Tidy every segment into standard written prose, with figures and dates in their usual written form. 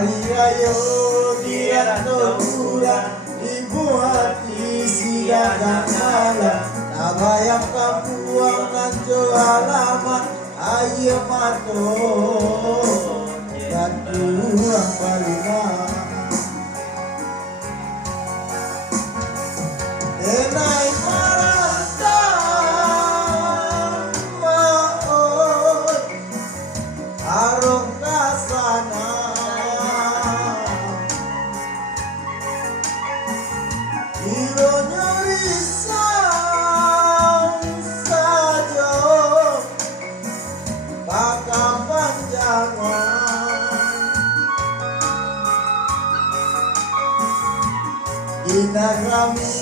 Hari Raya Dirantauran ibu hati siang malam Nabayang kapuang nanjo halaman ayo mato Gantuang balima Enai marantang Maoi Arong kasana Ironya risau saja Baka panjangan Dina kami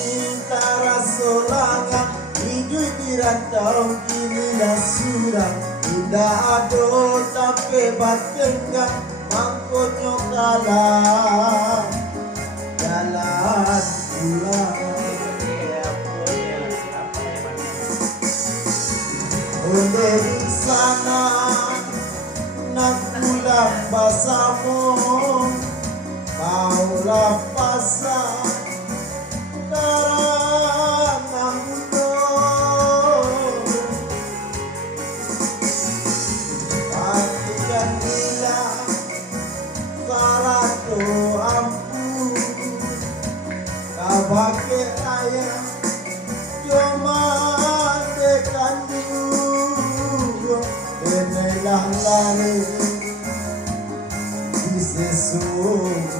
tara solangan Hidui dirantau kini dah surang Indah ado tapi batenggang Mangkonyo kalah Jalan pulang Oleh sana Nak pulang basamu Paulah pasang Karanang gunung Patikan bila Saratu ampun Kabake ayam Cuma dekandung Benailah lari Di sesuatu